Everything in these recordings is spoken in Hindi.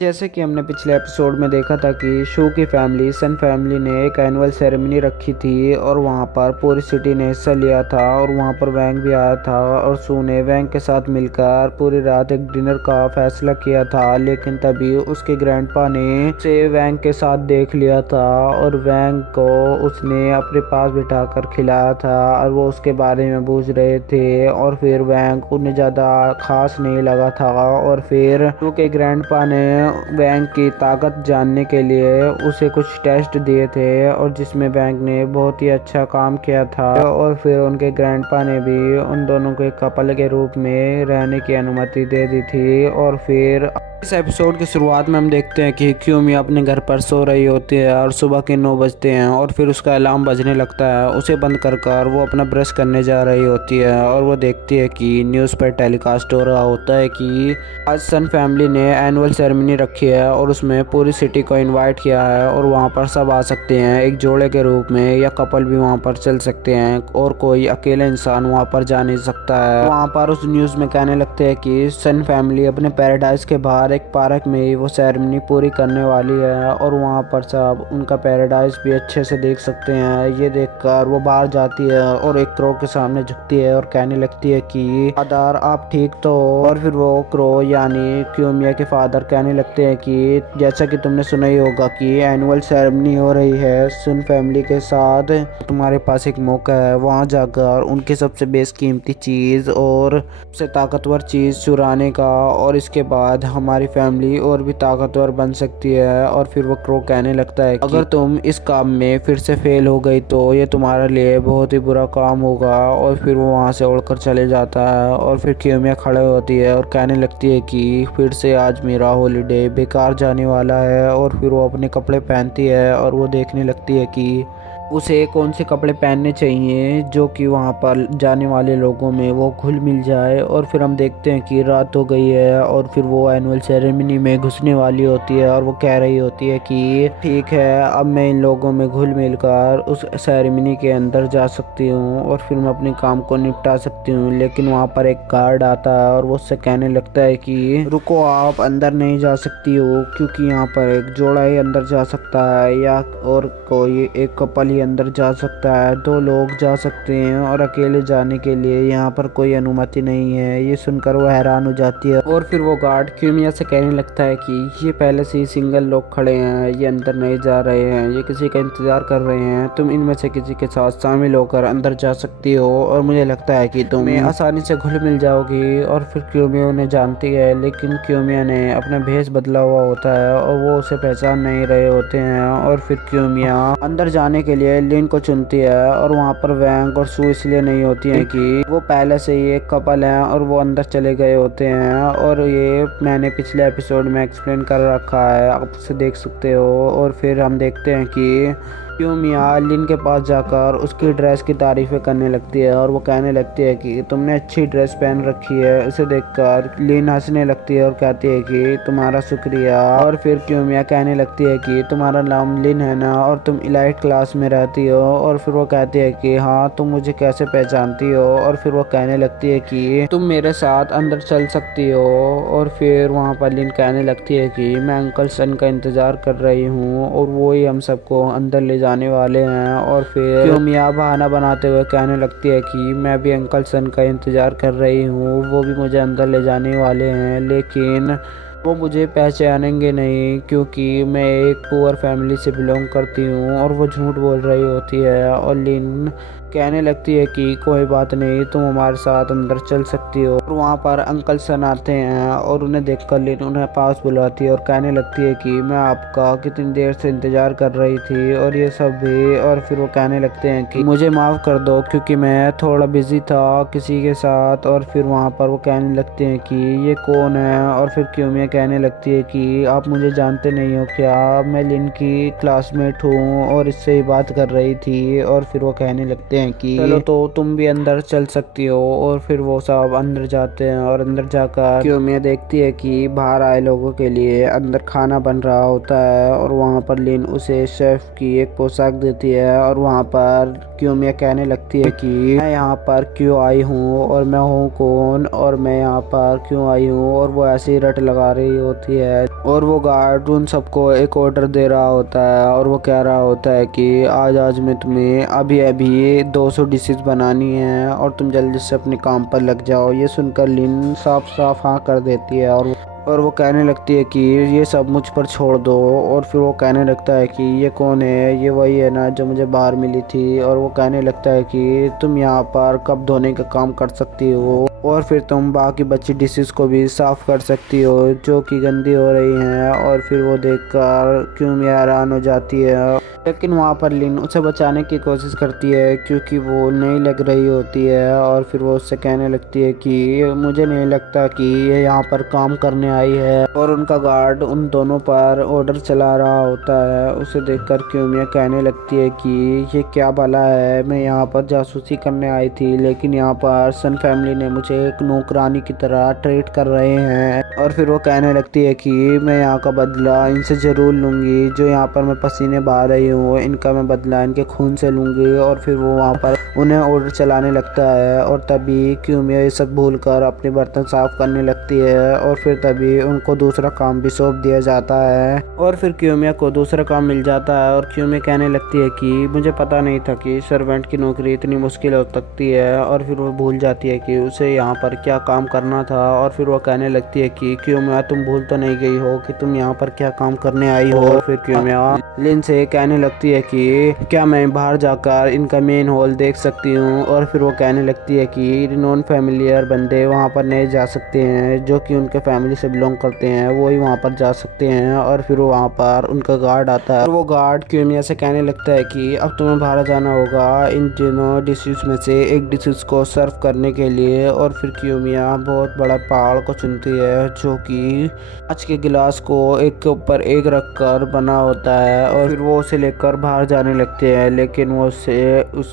जैसे कि हमने पिछले एपिसोड में देखा था कि शू की फैमिली सन फैमिली ने एक एनुअल सेरेमनी रखी थी और वहां पर पूरी सिटी ने हिस्सा लिया था और वहां पर वैंग भी आया था और शू ने वैंग के साथ मिलकर पूरी रात एक डिनर का फैसला किया था। लेकिन तभी उसके ग्रैंडपा ने उसे वैंग के साथ देख लिया था और वैंग को उसने अपने पास बिठाकर खिलाया था और वो उसके बारे में पूछ रहे थे और फिर वैंग उन्हें ज़्यादा खास नहीं लगा था और फिर शू के ग्रैंडपा ने बैंक की ताकत जानने के लिए उसे कुछ टेस्ट दिए थे और जिसमें बैंक ने बहुत ही अच्छा काम किया था और फिर उनके ग्रैंडपा ने भी उन दोनों को एक कपल के रूप में रहने की अनुमति दे दी थी। और फिर इस एपिसोड की शुरुआत में हम देखते हैं कि क्यूमी अपने घर पर सो रही होती है और सुबह के 9 बजते हैं और फिर उसका अलार्म बजने लगता है। उसे बंद कर वो अपना ब्रश करने जा रही होती है और वो देखती है कि न्यूज़ पर टेलीकास्ट हो रहा होता है कि आज सन फैमिली ने एनुअल सेरेमनी रखी है और उसमें पूरी सिटी को इनवाइट किया है और वहाँ पर सब आ सकते हैं एक जोड़े के रूप में या कपल भी वहाँ पर चल सकते हैं और कोई अकेले इंसान वहाँ पर जा नहीं सकता है। वहाँ पर उस न्यूज़ में कहने लगते हैं कि सन फैमिली अपने पैराडाइज के बाहर एक पार्क में ही वो सेरेमनी पूरी करने वाली है और वहाँ पर सब उनका पैराडाइज भी अच्छे से देख सकते हैं। ये देखकर वो बाहर जाती है और एक क्रो के सामने झुकती है और कहने लगती है कि फादर आप ठीक तो हो? और फिर वो क्रो यानी क्यूमिया के फादर कहने लगते हैं कि जैसा कि तुमने सुना ही होगा कि एनुअल सेरेमनी हो रही है सुन फैमिली के साथ, तुम्हारे पास एक मौका है वहाँ जाकर उनकी सबसे बेशकीमती चीज़ और सबसे ताकतवर चीज़ चुराने का और इसके बाद हमारी फैमिली और भी ताकतवर बन सकती है। और फिर वो क्रो कहने लगता है कि अगर तुम इस काम में फिर से फेल हो गई तो ये तुम्हारे लिए बहुत ही बुरा काम होगा। और फिर वो वहाँ से उड़कर चले जाता है और फिर क्यूमिया खड़े होती है और कहने लगती है कि फिर से आज मेरा हॉलीडे बेकार जाने वाला है। और फिर वो अपने कपड़े पहनती है और वो देखने लगती है कि उसे कौन से कपड़े पहनने चाहिए जो कि वहाँ पर जाने वाले लोगों में वो घुल मिल जाए। और फिर हम देखते हैं कि रात हो गई है और फिर वो एनुअल सेरेमनी में घुसने वाली होती है और वो कह रही होती है कि ठीक है अब मैं इन लोगों में घुल मिल कर उस सेरेमनी के अंदर जा सकती हूँ और फिर मैं अपने काम को निपटा सकती हूँ। लेकिन वहाँ पर एक गार्ड आता है और वो उससे कहने लगता है कि रुको आप अंदर नहीं जा सकती हो क्योंकि यहाँ पर एक जोड़ा ही अंदर जा सकता है या और कोई एक कपल अंदर जा सकता है, 2 लोग जा सकते हैं और अकेले जाने के लिए यहाँ पर कोई अनुमति नहीं है। ये सुनकर वो हैरान हो जाती है और फिर वो गार्ड क्यूमिया से कहने लगता है कि ये पहले से ही सिंगल लोग खड़े हैं, ये अंदर नहीं जा रहे हैं, ये किसी का इंतजार कर रहे हैं, तुम इनमें से किसी के साथ शामिल होकर अंदर जा सकती हो और मुझे लगता है कि तुम्हें आसानी से घुल मिल जाओगी। और फिर क्यूमिया उन्हें जानती है लेकिन क्यूमिया ने अपना भेष बदला हुआ होता है और वो उसे पहचान नहीं रहे होते हैं। और फिर क्यूमिया अंदर जाने के लिए लिन को चुनती है और वहाँ पर वैंग और सू इसलिए नहीं होती हैं कि वो पहले से ही एक कपल हैं और वो अंदर चले गए होते हैं। और ये मैंने पिछले एपिसोड में एक्सप्लेन कर रखा है, आप उसे देख सकते हो। और फिर हम देखते हैं कि क्यूमिया लिन के पास जाकर उसकी ड्रेस की तारीफ़ें करने लगती है और वो कहने लगती है कि तुमने अच्छी ड्रेस पहन रखी है। इसे देखकर लिन हंसने लगती है और कहती है कि तुम्हारा शुक्रिया। और फिर क्यूमिया कहने लगती है कि तुम्हारा नाम लिन है ना और तुम इलाइट क्लास में रहती हो। और फिर वो कहती है कि हाँ तुम मुझे कैसे पहचानती हो। और फिर वो कहने लगती है कि तुम मेरे साथ अंदर चल सकती हो। और फिर वहाँ पर लिन कहने लगती है कि मैं अंकल सन का इंतज़ार कर रही हूँ और वो ही हम सबको अंदर ले जाने वाले हैं। और फिर क्यूमिया बहाना बनाते हुए कहने लगती है कि मैं भी अंकल सन का इंतज़ार कर रही हूँ, वो भी मुझे अंदर ले जाने वाले हैं लेकिन वो मुझे पहचानेंगे नहीं क्योंकि मैं एक पुअर फैमिली से बिलोंग करती हूँ। और वो झूठ बोल रही होती है और लिन कहने लगती है कि कोई बात नहीं तुम हमारे साथ अंदर चल सकती हो। और वहाँ पर अंकल सन आते हैं और उन्हें देखकर लिन उन्हें पास बुलाती है और कहने लगती है कि मैं आपका कितनी देर से इंतज़ार कर रही थी और ये सब भी। और फिर वो कहने लगते हैं कि मुझे माफ़ कर दो क्योंकि मैं थोड़ा बिजी था किसी के साथ। और फिर वहाँ पर वो कहने लगते हैं कि ये कौन है। और फिर क्यूमिया कहने लगती है कि आप मुझे जानते नहीं हो क्या, मैं लिन की क्लासमेट हूँ और इससे ही बात कर रही थी। और फिर वो कहने लगते हैं कि चलो तो तुम भी अंदर चल सकती हो। और फिर वो सब अंदर जाते हैं और अंदर जाकर क्यूमिया देखती है कि बाहर आए लोगों के लिए अंदर खाना बन रहा होता है। और वहाँ पर लिन उसे शेफ की एक पोशाक देती है और वहाँ पर क्यूमिया कहने लगती है कि मैं यहाँ पर क्यों आई हूँ और मैं हूँ कौन और मैं यहाँ पर क्यों आई हूँ। और वो ऐसे ही रट लगा रही होती है और वो गार्ड उन सबको एक ऑर्डर दे रहा होता है और वो कह रहा होता है कि आज मैं तुम्हें अभी अभी 200 डिशेस बनानी है और तुम जल्दी से अपने काम पर लग जाओ। ये सुनकर लिन साफ साफ हाँ कर देती है और वो कहने लगती है कि ये सब मुझ पर छोड़ दो। और फिर वो कहने लगता है कि ये कौन है, ये वही है ना जो मुझे बाहर मिली थी। और वो कहने लगता है कि तुम यहाँ पर कप धोने का काम कर सकती हो और फिर तुम बाकी बची डिशेस को भी साफ कर सकती हो जो कि गंदी हो रही हैं। और फिर वो देखकर क्यूमी हैरान हो जाती है, लेकिन वहाँ पर लिन उसे बचाने की कोशिश करती है क्योंकि वो नहीं लग रही होती है। और फिर वो उससे कहने लगती है कि मुझे नहीं लगता कि ये यहाँ पर काम करने आई है। और उनका गार्ड उन दोनों पर ऑर्डर चला रहा होता है। उसे देखकर क्यूमिया कहने लगती है कि ये क्या भला है, मैं यहाँ पर जासूसी करने आई थी लेकिन यहाँ पर सन फैमिली ने मुझे एक नौकरानी की तरह ट्रीट कर रहे हैं। और फिर वो कहने लगती है कि मैं यहाँ का बदला इनसे ज़रूर लूँगी, जो यहाँ पर मैं पसीने बहा रही हूँ इनका मैं बदला इनके खून से लूँगी। और फिर वो वहाँ पर उन्हें ऑर्डर चलाने लगता है और तभी क्यूमिया ये सब भूलकर अपने बर्तन साफ करने लगती है। और फिर तभी उनको दूसरा काम भी सौंप दिया जाता है और फिर क्यूमिया को दूसरा काम मिल जाता है। और क्यूमिया कहने लगती है कि मुझे पता नहीं था कि सर्वेंट की नौकरी इतनी मुश्किल हो सकती है। और फिर वो भूल जाती है कि उसे यहाँ पर क्या काम करना था। और फिर वो कहने लगती है कि क्यूमिया तुम भूल तो नहीं गई हो कि तुम यहाँ पर क्या काम करने आई हो। और फिर क्यूमिया लिन से कहने लगती है कि क्या मैं बाहर जाकर इनका मेन हॉल देख सकती हूँ। और फिर वो कहने लगती है कि नॉन फैमिलियर बंदे वहाँ पर नहीं जा सकते हैं, जो कि उनके फैमिली से बिलोंग करते हैं वो ही वहाँ पर जा सकते हैं। और फिर वहाँ पर उनका गार्ड आता है और वो गार्ड क्यूमिया से कहने लगता है कि अब तुम्हें बाहर जाना होगा इन तीनों डिशेस में से एक डिशेस को सर्व करने के लिए। और फिर क्यूमिया बहुत बड़ा पहाड़ को चुनती है जो कि कांच के गिलास को एक के ऊपर एक रख कर बना होता है। और फिर वो उसे लेकर बाहर जाने लगते हैं लेकिन वो उस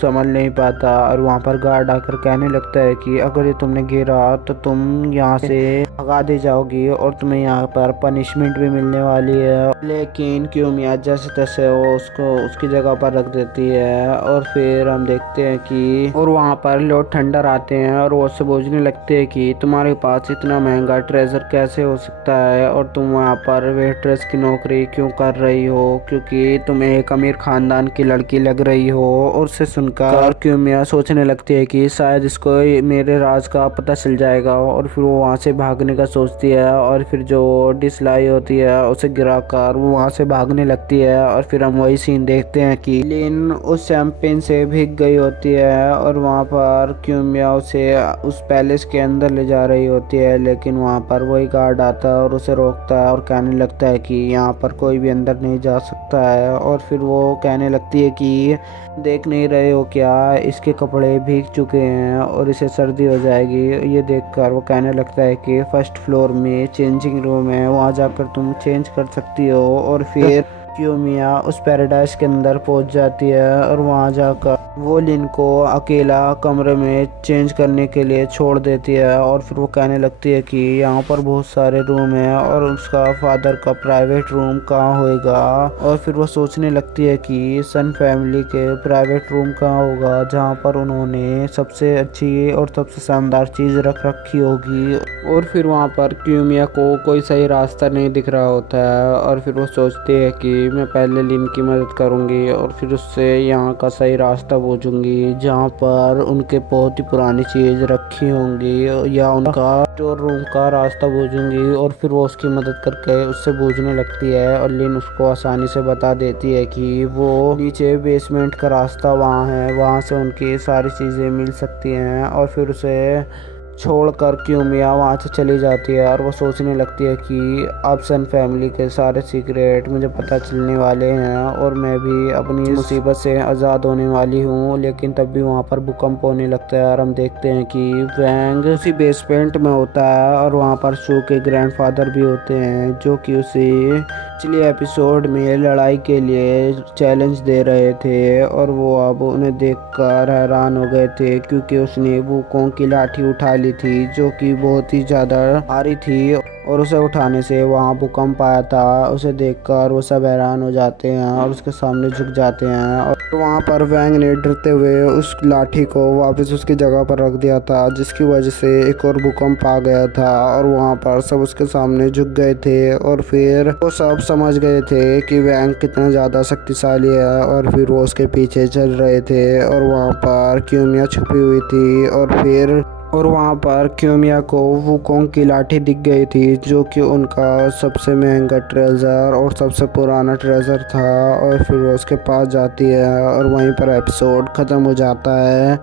समझ नहीं पाता। और वहाँ पर गार्ड आकर कहने लगता है कि अगर ये तुमने गिरा तो तुम यहाँ से भगा दी जाओगी और तुम्हें यहाँ पर पनिशमेंट भी मिलने वाली है। लेकिन क्यूमिया जैसे तैसे वो उसको उसकी जगह पर रख देती है। और फिर हम देखते हैं कि और वहाँ पर लॉर्ड थंडर आते हैं और वो उससे पूछने लगते हैं कि तुम्हारे पास इतना महंगा ट्रेजर कैसे हो सकता है और तुम वहाँ पर वेट्रेस की नौकरी क्यों कर रही हो, क्योंकि तुम एक अमीर खानदान की लड़की लग रही हो। और उसे सुनकर क्यूमिया सोचने लगती है कि शायद इसको मेरे राज का पता चल जाएगा। और फिर वो वहाँ से भागने का सोचती है और फिर जो डिश लाई होती है उसे गिराकर वो वहाँ से भागने लगती है। और फिर हम वही सीन देखते हैं कि लिन उस शैंपेन से भीग गई होती है और वहाँ पर क्यूमिया उसे उस पैलेस के अंदर ले जा रही होती है। लेकिन वहाँ पर वही गार्ड आता है और उसे रोकता है और कहने लगता है कि यहाँ पर कोई भी अंदर नहीं जा सकता है। और फिर वो कहने लगती है कि देख नहीं रहे हो क्या, इसके कपड़े भीग चुके हैं और इसे सर्दी हो जाएगी। ये देखकर वो कहने लगता है कि फर्स्ट फ्लोर में चेंजिंग रूम है, वहाँ जाकर तुम चेंज कर सकती हो। और फिर क्यूमिया उस पैराडाइज के अंदर पहुंच जाती है और वहां जाकर वो लिन को अकेला कमरे में चेंज करने के लिए छोड़ देती है। और फिर वो कहने लगती है कि यहाँ पर बहुत सारे रूम हैं और उसका फादर का प्राइवेट रूम कहाँ होएगा। और फिर वो सोचने लगती है कि सन फैमिली के प्राइवेट रूम कहाँ होगा जहाँ पर उन्होंने सबसे अच्छी और सबसे शानदार चीज़ रख रखी होगी। और फिर वहाँ पर क्यूमिया को कोई सही रास्ता नहीं दिख रहा होता है। और फिर वो सोचती है कि मैं पहले लिन की मदद करूँगी और फिर उससे यहाँ का सही रास्ता पूछूंगी जहाँ पर उनके बहुत ही पुरानी चीज़ रखी होंगी या उनका स्टोर रूम का रास्ता पूछूंगी। और फिर वो उसकी मदद करके उससे पूछने लगती है और लिन उसको आसानी से बता देती है कि वो नीचे बेसमेंट का रास्ता वहाँ है, वहाँ से उनकी सारी चीज़ें मिल सकती हैं। और फिर उसे छोड़कर क्यूमिया वहाँ से चली जाती है और वो सोचने लगती है कि अब सन फैमिली के सारे सीक्रेट मुझे पता चलने वाले हैं और मैं भी अपनी मुसीबत से आज़ाद होने वाली हूँ। लेकिन तब भी वहाँ पर भूकंप होने लगता है और हम देखते हैं कि वैंग उसी बेसमेंट में होता है और वहाँ पर शू के ग्रैंडफादर भी होते हैं जो कि उसे पिछले एपिसोड में लड़ाई के लिए चैलेंज दे रहे थे। और वो अब उन्हें देखकर हैरान हो गए थे क्योंकि उसने वुकोंग की लाठी उठा ली थी जो कि बहुत ही ज़्यादा भारी थी। और उसे उठाने से वहाँ भूकंप आया था। उसे देखकर वो सब हैरान हो जाते हैं और उसके सामने झुक जाते हैं। और वहाँ पर वैंग ने डरते हुए उस लाठी को वापस उसकी जगह पर रख दिया था, जिसकी वजह से एक और भूकंप आ गया था और वहाँ पर सब उसके सामने झुक गए थे। और फिर वो सब समझ गए थे कि वैंग कितना ज़्यादा शक्तिशाली है और फिर वो उसके पीछे चल रहे थे। और वहाँ पर क्यूमिया छुपी हुई थी और वहाँ पर क्यूमिया को वुकोंग की लाठी दिख गई थी, जो कि उनका सबसे महंगा ट्रेजर और सबसे पुराना ट्रेजर था। और फिर वो उसके पास जाती है और वहीं पर एपिसोड ख़त्म हो जाता है।